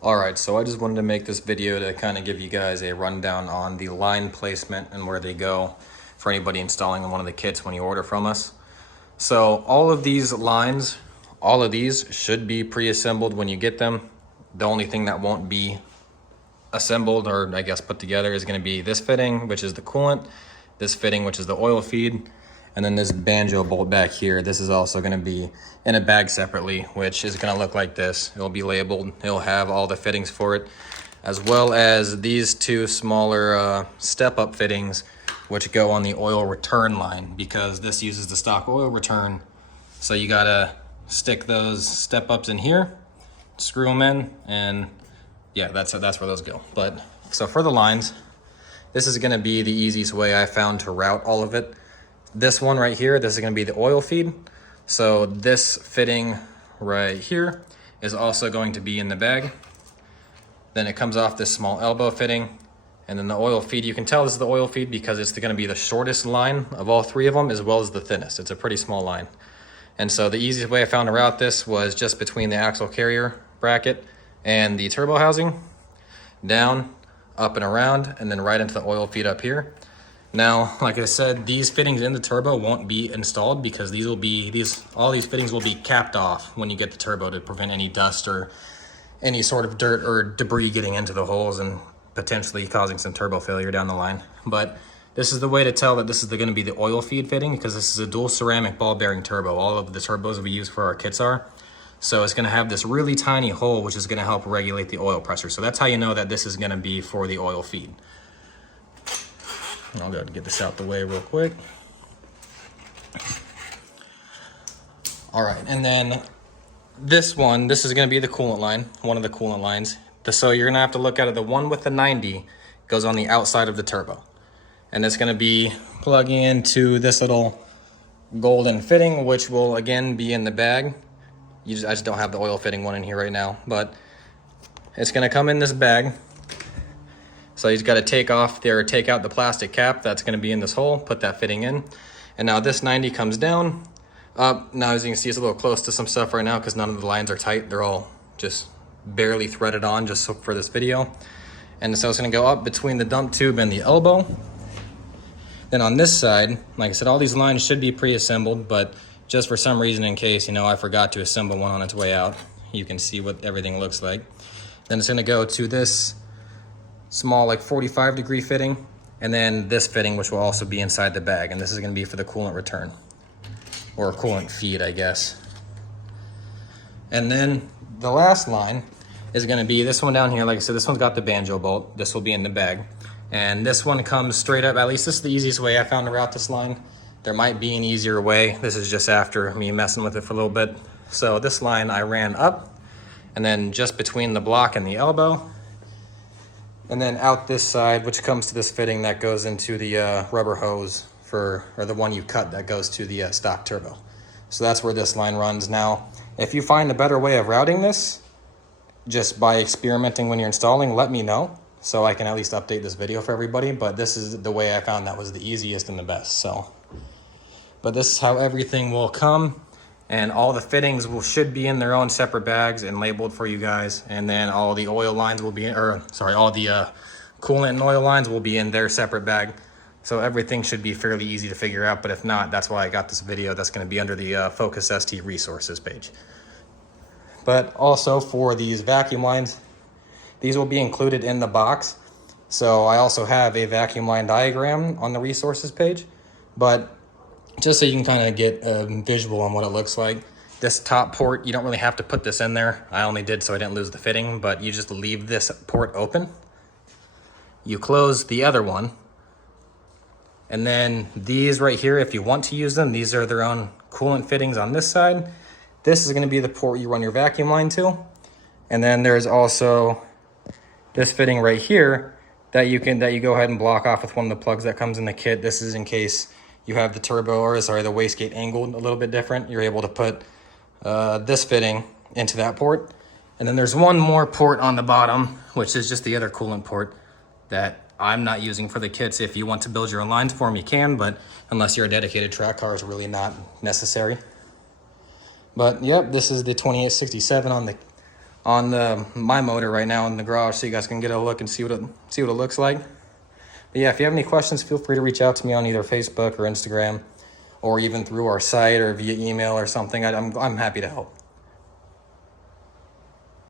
Alright, so I just wanted to make this video to kind of give you guys a rundown on the line placement and where they go for anybody installing one of the kits when you order from us. So all of these lines, all of these should be pre-assembled when you get them. The only thing that won't be assembled, or I guess put together, is going to be this fitting, which is the coolant, this fitting, which is the oil feed, and then this banjo bolt back here. This is also going to be in a bag separately, which is going to look like this. It'll be labeled. It'll have all the fittings for it, as well as these two smaller step-up fittings, which go on the oil return line, because this uses the stock oil return. So you got to stick those step-ups in here, screw them in, and yeah, that's where those go. But so for the lines, this is going to be the easiest way I found to route all of it. This one right here, this is going to be the oil feed. So this fitting right here is also going to be in the bag. Then it comes off this small elbow fitting. And then the oil feed, you can tell this is the oil feed because it's going to be the shortest line of all three of them, as well as the thinnest. It's a pretty small line. And so the easiest way I found to route this was just between the axle carrier bracket and the turbo housing, down, up and around, and then right into the oil feed up here. Now, like I said, these fittings in the turbo won't be installed because all these fittings will be capped off when you get the turbo to prevent any dust or any sort of dirt or debris getting into the holes and potentially causing some turbo failure down the line. But this is the way to tell that this is going to be the oil feed fitting, because this is a dual ceramic ball bearing turbo. All of the turbos we use for our kits are. So it's going to have this really tiny hole, which is going to help regulate the oil pressure. So that's how you know that this is going to be for the oil feed. I'll go ahead and get this out the way real quick. All right, and then this is going to be the coolant line, one of the coolant lines. So you're going to have to look at it. The one with the 90 goes on the outside of the turbo. And it's going to be plugging into this little golden fitting, which will again be in the bag. I just don't have the oil fitting one in here right now, but it's going to come in this bag. So you just got to take out the plastic cap that's going to be in this hole, put that fitting in. And now this 90 comes down, up. Now as you can see, it's a little close to some stuff right now because none of the lines are tight. They're all just barely threaded on just for this video. And so it's going to go up between the dump tube and the elbow. Then on this side, like I said, all these lines should be pre-assembled, but just for some reason, in case, I forgot to assemble one on its way out, you can see what everything looks like. Then it's going to go to this small, like 45-degree fitting, and then this fitting, which will also be inside the bag. And this is going to be for the coolant return, or coolant feed, I guess. And then the last line is going to be this one down here. Like I said, this one's got the banjo bolt. This will be in the bag. And this one comes straight up. At least this is the easiest way I found to route this line. There might be an easier way. This is just after me messing with it for a little bit. So this line I ran up, and then just between the block and the elbow, and then out this side, which comes to this fitting that goes into the rubber hose or the one you cut that goes to the stock turbo. So that's where this line runs. Now, if you find a better way of routing this, just by experimenting when you're installing, let me know so I can at least update this video for everybody. But this is the way I found that was the easiest and the best. But this is how everything will come, and all the fittings should be in their own separate bags and labeled for you guys. And then all the oil lines will be, all the coolant and oil lines will be in their separate bag. So everything should be fairly easy to figure out. But if not, that's why I got this video. That's going to be under the Focus ST resources page. But also for these vacuum lines, these will be included in the box. So I also have a vacuum line diagram on the resources page. But just so you can kind of get a visual on what it looks like. This top port, you don't really have to put this in there. I only did so I didn't lose the fitting, but you just leave this port open. You close the other one. And then these right here, if you want to use them, these are their own coolant fittings on this side. This is going to be the port you run your vacuum line to. And then there's also this fitting right here that you go ahead and block off with one of the plugs that comes in the kit. This is in the wastegate angled a little bit different. You're able to put this fitting into that port. And then there's one more port on the bottom, which is just the other coolant port that I'm not using for the kits. If you want to build your own lines for them, you can, but unless you're a dedicated track car, it's really not necessary. But yep, this is the 2867 on on my motor right now in the garage, so you guys can get a look and see what it looks like. But yeah, if you have any questions, feel free to reach out to me on either Facebook or Instagram, or even through our site or via email or something. I'm happy to help.